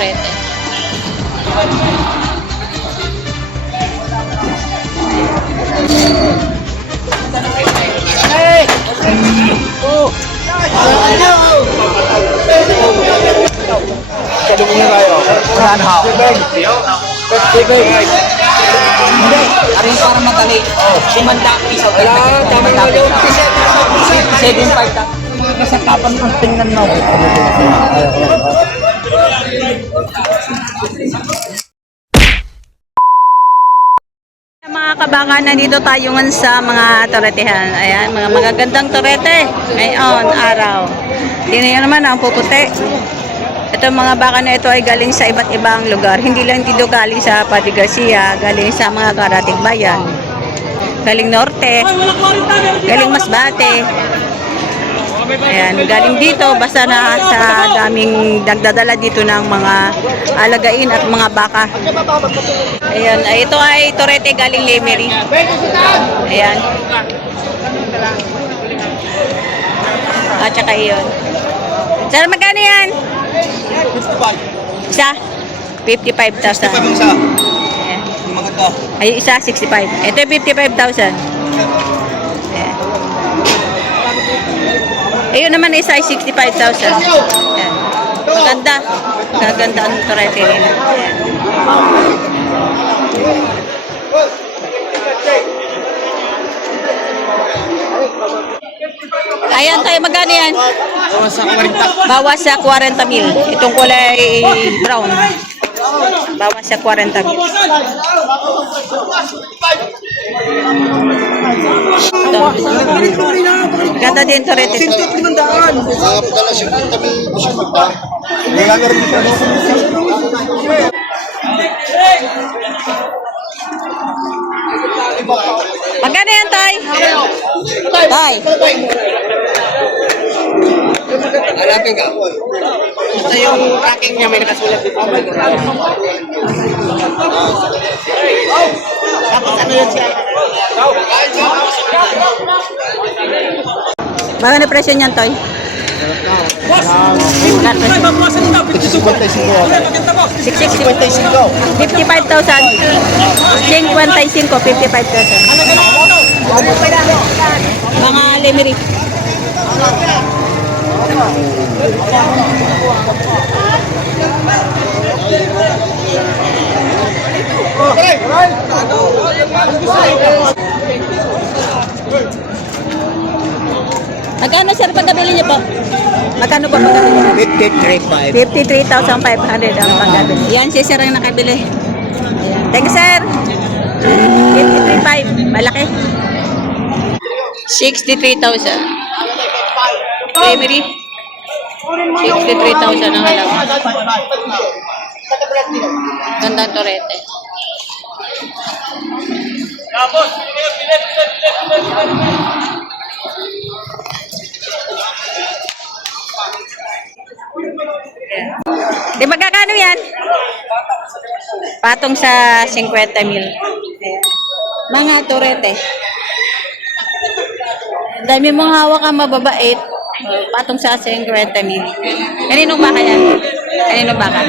Torete. Kadungin tayo. Saan ha? Hindi, aring para madali. 500 piso. Tama na yun. 7.5 ta. Sa kapan ng tingnan mo. Mga kabakan, nandito tayo ngayon sa mga toretehan. Ayan, mga magagandang torete. Ngayon, araw. Tingnan naman ang puputi. Ito mga baka na ito ay galing sa iba't ibang lugar. Hindi lang dito galing sa Padre Garcia, galing sa mga karating bayan. Galing Norte, galing Masbate. Ayan, galing dito basta na sa daming nagdadala dito ng mga alagain at mga baka. Ayan, ito ay torete galing Lemery. Ayan. At saka yun. Sir, magkano yan? Isa? 55,000. Ayan. Ay, isa 65. Ito 55,000. Ayan. Ayun naman isa ay 65,000. Ayan. Maganda. Maganda ang torete nila. Ayan. Ayan tayo, magkano yan? Bawas sa 40,000. Itong kulay brown. Bawas sa 40,000. Ito. Ganda din torete ito. Magkano yan, Tay? Tay. Hanapin ka. Ito yung tracking niya, may nakasulat dito. Magkano presyo niyan, Tay? 55,000. 55,000. Mga Lemery. Magkano sir pagkabili niyo po? Magkano po pagkabili niyo? 53,500. 53,500 ang pagkabili. Yan si sir ang nakabili. Thank you sir. 53,500. Malaki. 63,000. Lemery. 63,000 ang halaga. Gandang torete. Di magkakano yan? Patong sa 50,000. Ayan. Mga torete. Dami mong hawak ang mababait. Patong sa 50,000. Kaninong baka yan? Kaninong baka?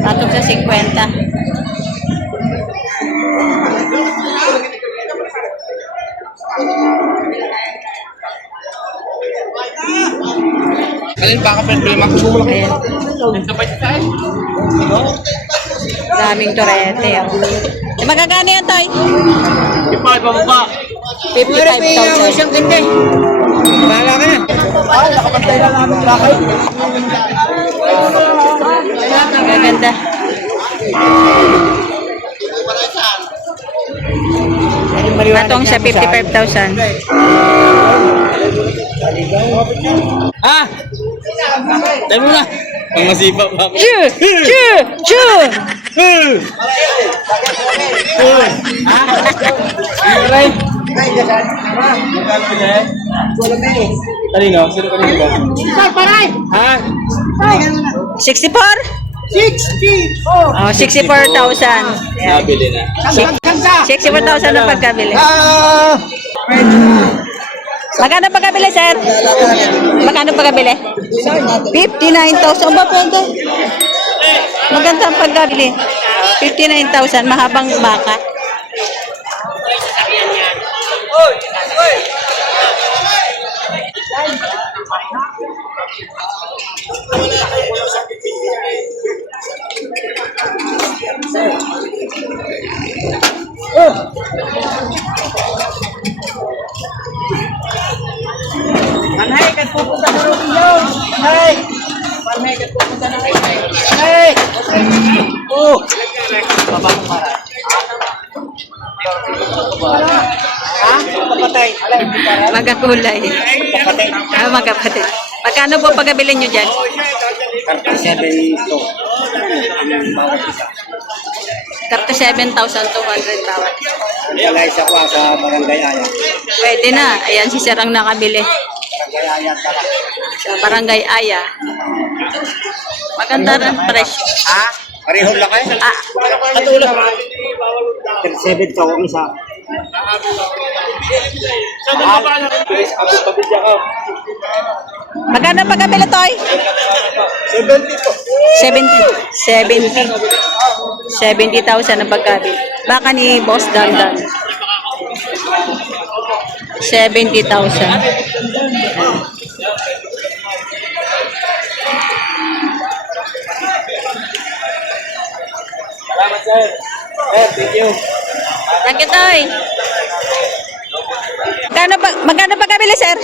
Patong sa 50. Alin ba ka problema? Ayan. Daming torete. Oh. Magkakano yan, Toy? 55,000. Siyang ganda. Bahala ka na. Ay, nakapantay na namin lakay. Magaganda. Patong sa 55,000. Ha? Tayo mo na. Ang masipa pa ako. Talino, sino ka nito? Ha? 64? 64. Oh, 64,000. Nabili na. 64,000 ang pagkabili. Magkano pagkabili, sir? Magkano pagkabili? 59,000. Ba, pwede? Maganda ang pagkabili. 59,000. Mahabang baka. Manhay, kat pupunta sa Rubio. Manhay. Manhay, kat pupunta na kayo. Manhay. Oh. Baba mo para. Ha? Kapatay. Magkakulay. Magkapatid. Magkano po pagkabili nyo dyan? 37,200 bawat. Wala isa ko sa barangay Aya. Pwede na. Ayan, si Sir ang nakabili. Barangay Aya tala. Sa Barangay Aya. Maganda rin presyo. Ha? Parehon lang kayo? Ah, Katulad. 37 ka ang isa. magkano pagkabili, Toy? 70. 70,000 ang pagkabili. Baka ni Boss Dandan. 70,000. Salamat sir. Thank you. Thank you, Toy. Magkano pagkabili, sir?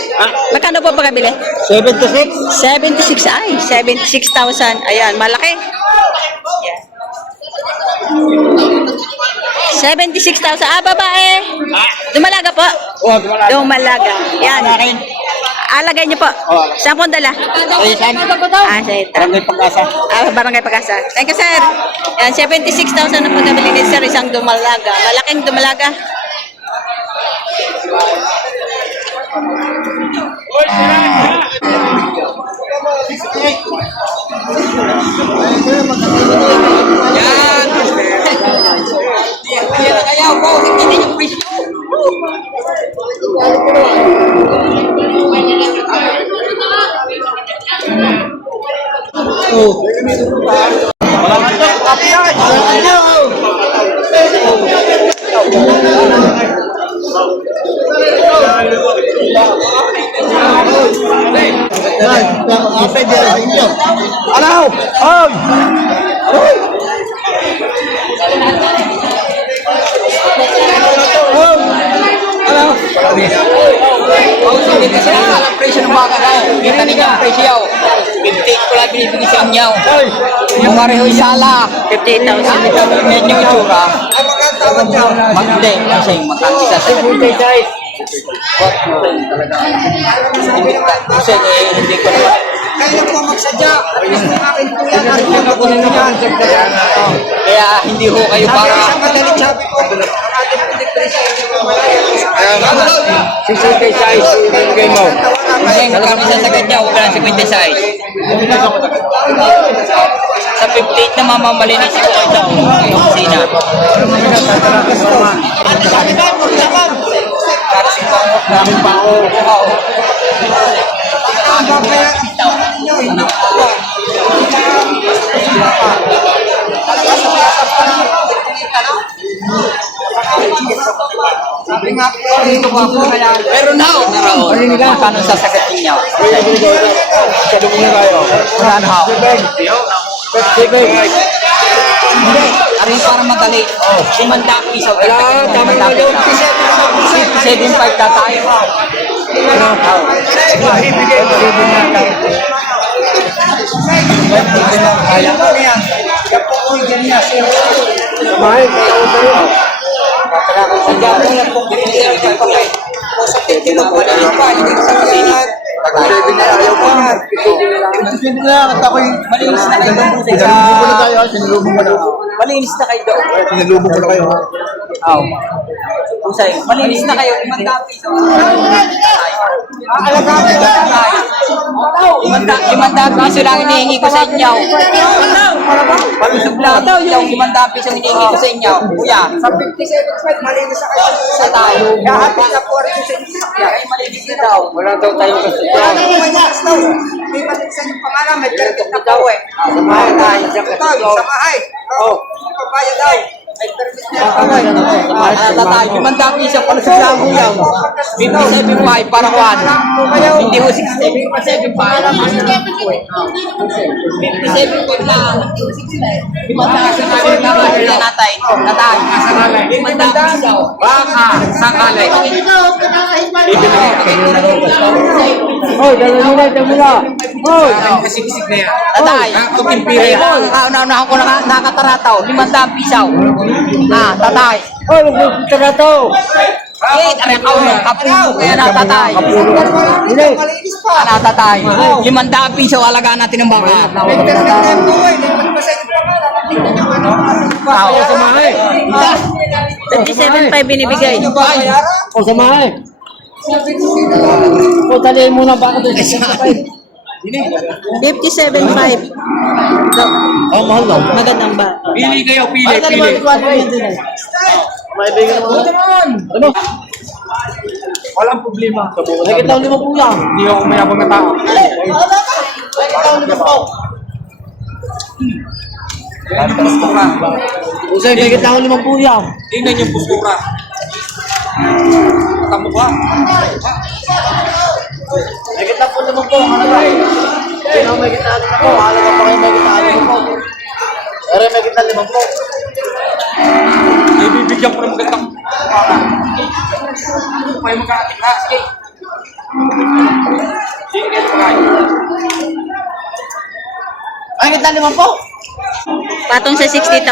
Magkano po pagkabili? 76? 76, ay, 76,000. Ayan, malaki. Yan. 76,000. Ah, babae. Dumalaga po. Oh, gumala. Dumalaga. Yan. Alagay niyo po. Saan po dala? Ah, sa ito. Barangay Pag-asa. Ah, Barangay Pag-asa. Thank you, sir. Yan, 76,000 ang pagkabili ni sir. Isang dumalaga. Malaking dumalaga. Yan. Yan kaya po. Hindi yung presyo. Ano? Oh! Hindi kasi ang presyo ng baka ka. Kita ninyo ang presyo. 50 ko lang binibigay sa inyo. Yung mareho'y sala. 58,000. Medyo itsura. Magde. Kasi makakisa sa kasi hindi ko naman. Kaya po magsadya. Kaya hindi ho kayo para. Sisintay size ibigay mo. Kasi kami sasagad niya, huwag lang 56. Sa 58 na mamamalinis ko ito. Sina. Para si Pangok namin pa ako. Pero now, paano sasagatin niya? Kadumong na tayo. Wala na ako. Hindi, aring para madali. 500 piso. Wala, tama na yun. 7.5 na tayo. Ano? Ibigay mo. Kaya mo yan. Kapokoy dyan niya. Mahal, kaya mo tayo. Ang gabo lang kung binigyan ng papay. O sa titilo pa rin pa. Hindi sa kasihan. Pag-7 na ayaw pa. Tignan na, at ako'y malinis na kayo doon. Sinilubong ko na tayo, sinilubong ko na. Malinis na kayo doon. Sinilubong ko na kayo. Usay, malinis na kayo, 500 piso. Alagaan ko tayo. 500 piso lang hinihingi ko sa inyo. Palusog lang, yung 500 piso hinihingi ko sa inyo. Kuya, sa 57 malinis na kayo. Sa tayo. Kahapit na 40 sa inyo. Ay, malinis na daw. Wala daw tayong gusto. May malinis yung pangalan, may permit na daw eh. Samahay tayo. Samahay. Oo. Papaya daw. Ay, permit na tayo. 500 piso, palusog lang po yan. 57.5 para kuhan. Hindi ko 67.5. 57.5 lang. 500 na natay. Natay. 500 piso. Baka, sakalay. Oh, dalawa na mula. Oh, Kasik-kasik na yan. Tatay. Nauna ko nakatarataw. 500 piso. Tatay. oh, nagpunta to. Eh, tara ka ulo. Kapulo kaya na tatay. Hindi. Tatay. 500 piso alagaan natin ng baka. Oh, samahay. 57.5 binibigay. Oh, samahay. Oh, talihin muna baka doon. 57.5. Oh, mahal daw. Magandang ba? Pili kayo, pili. May bigyan mo. Ano? Walang problema. Nakikita lang 5 po yan. Hindi ako mayabang na tao. Nakikita lang 5 po. Usay, nakikita lang 5 po yan. Tingnan yung postura. Tamo ba? Nakikita po 5 po. Hindi na may kita 5 po. Alam mo pa kayo may kita 5 po. Pero may kita 5 po. Ay, bibigyan ko ng magandang para. Hindi kayo magkakating na. Sige. Sige kayo pagkain. Ay, kita 5 po. Patong sa 60,000.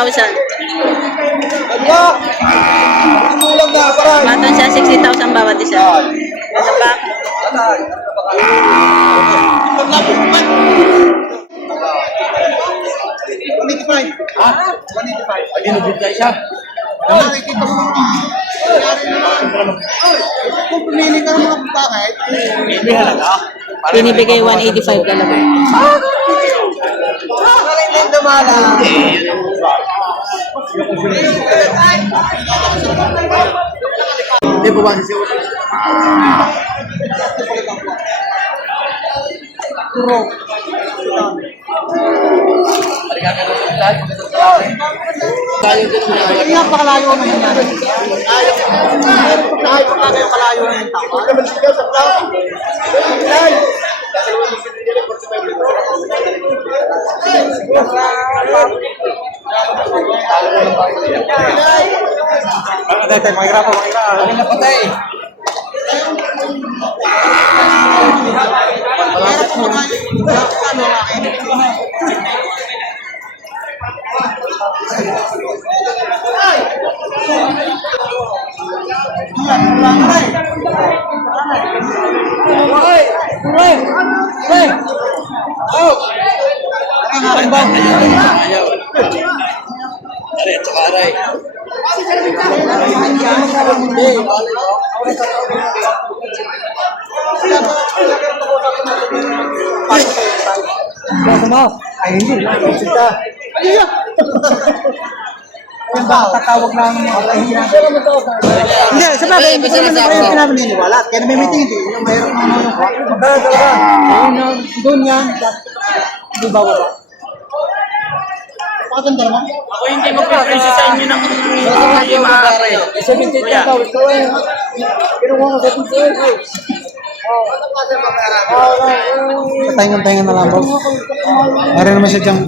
Patong sa 60,000 bawat isa. Ano ba? Kung pumili ka ng mga bakit, Binibigay 185 talaga. hindi po ba siya? Kaya napakalayo naman yan. Ayaw pa kayo kalayo ng tao. Ay, hindi. Kita. Yung ba, tatawag lang mga kahiran. Hindi, sa bagay, hindi ko naman pinaniniwala. Kaya namimiting, hindi. Yung mayroon ng talaga. Doon yan. Hindi ba ba? Pakaganda naman. Ako hindi magpipresyo sa inyo ng hindi makakapre. 17 daw. Ito eh. Kinuha ko 17. Patingan na lang, boss. Meron naman siya dyan.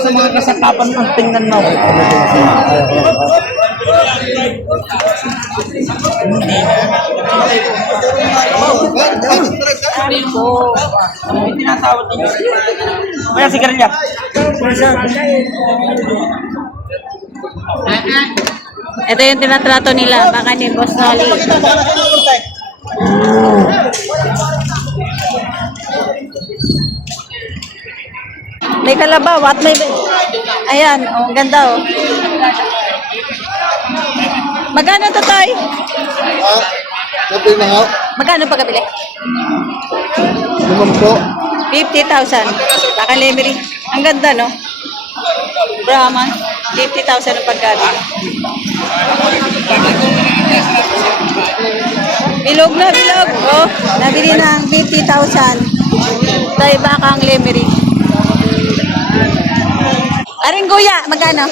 Sa mga kasakapan ng tingnan mo. May tinatawag niyo. Kaya sigarilya. Ito yung tinatrato nila. Baka ni Boss Noli. May kalabaw at may... Ayan, oh, ang ganda oh. Magkano to, Toy? Sabi na nga, Magkano pagkabili? naman po. 50,000. Baka lemery. Ang ganda, no? Brahman. 50,000 ang pagkabili. Bilog na, bilog. Oh, nabili ng 50,000. Tayo baka ang lemery. Aring guya, magkano?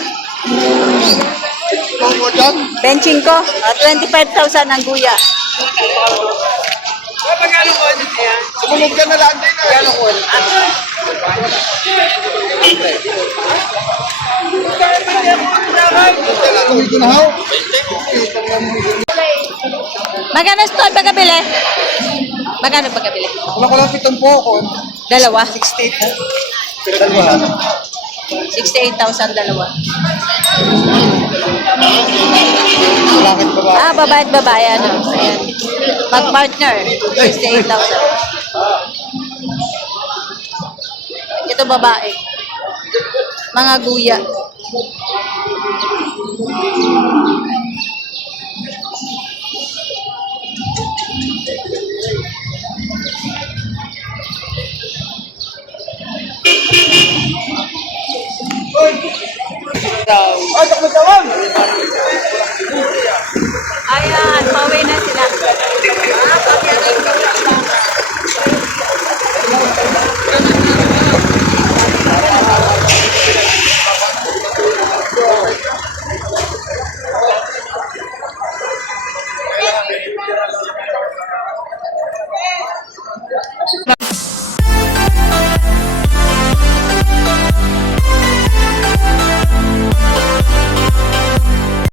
Kung dyan, Benching ko. 25,000 ang guya. sumunod ka na lang din. Gano'n ko? Magkano stall pagkabili? Magkano pagkabili? Wala ko lang 7 po ako. Dalawa. 60. Dalawa. 68,000 dalawa. Bakit ba ba? Ah, babae at babae. Ano? Ayan. Mag-partner. 68,000. Ito babae. Mga guya.